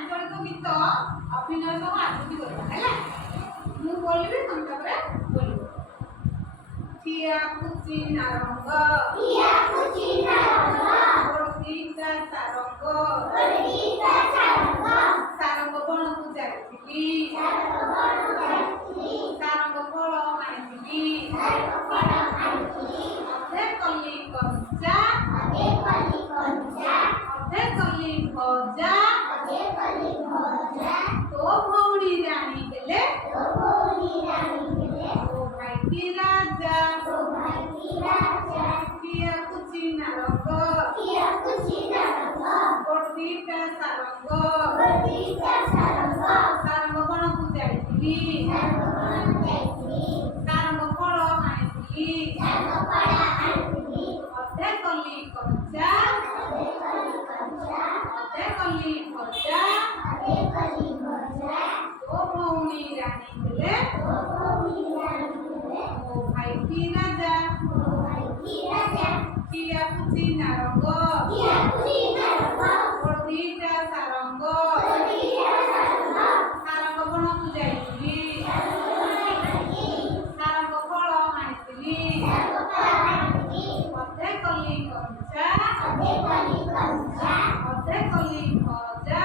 ଆଞ୍ଚଳିକ ଗୀତ ଅଭିନୟ ସବୁ ଆକୃତି କରିବା ହେଲା। ମୁଁ ବୋଲିବି ତମେ ତାପରେ ବୋଲିବ। ଠିଆ ପୁଚି ନାରଙ୍ଗ ଗୋଟିକା ସାରଙ୍ଗ ସାରଙ୍ଗ ବଣକୁ ଯାଇଥିଲି ସାରଙ୍ଗ ଫଳ ଆଣିଥିଲି ଅଧେ କଲି କଞ୍ଚା ଅଧେ କଲି ଭଜା ତୋ ଭଉଣୀ ରାଣୀ ହେଲେ ତୋ ଭାଇଟି ରାଜା ଠିଆ ପୁଚି ନାରଙ୍ଗ ଗୋଟିକା ସାରଙ୍ଗ ସାରଙ୍ଗ ବଣକୁ ଯାଇଥିଲି ସାରଙ୍ଗ ଫଳ ଆଣିଥିଲି ଅଧେ କଲି କଞ୍ଚା ଅଧେ କଲି ଭଜା ତୋ ଭଉଣୀ ରାଣୀ ହେଲେ ମୋ ଭାଇଟି ରାଜା ଠିଆ ପୁଚି ନାରଙ୍ଗ ଗୋଟିକା ସାରଙ୍ଗ ସାରଙ୍ଗ ବଣକୁ ଯାଇଥିଲି ସାରଙ୍ଗ ଫଳ ଆଣିଥିଲି ଅଧେ କଲି କଞ୍ଚା ଅଧେ କଲି ଭଜା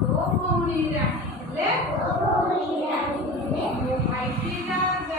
ତୋ ଭଉଣୀ ରାଣୀ ହେଲେ ମୋ ଭାଇଟି ରାଜା।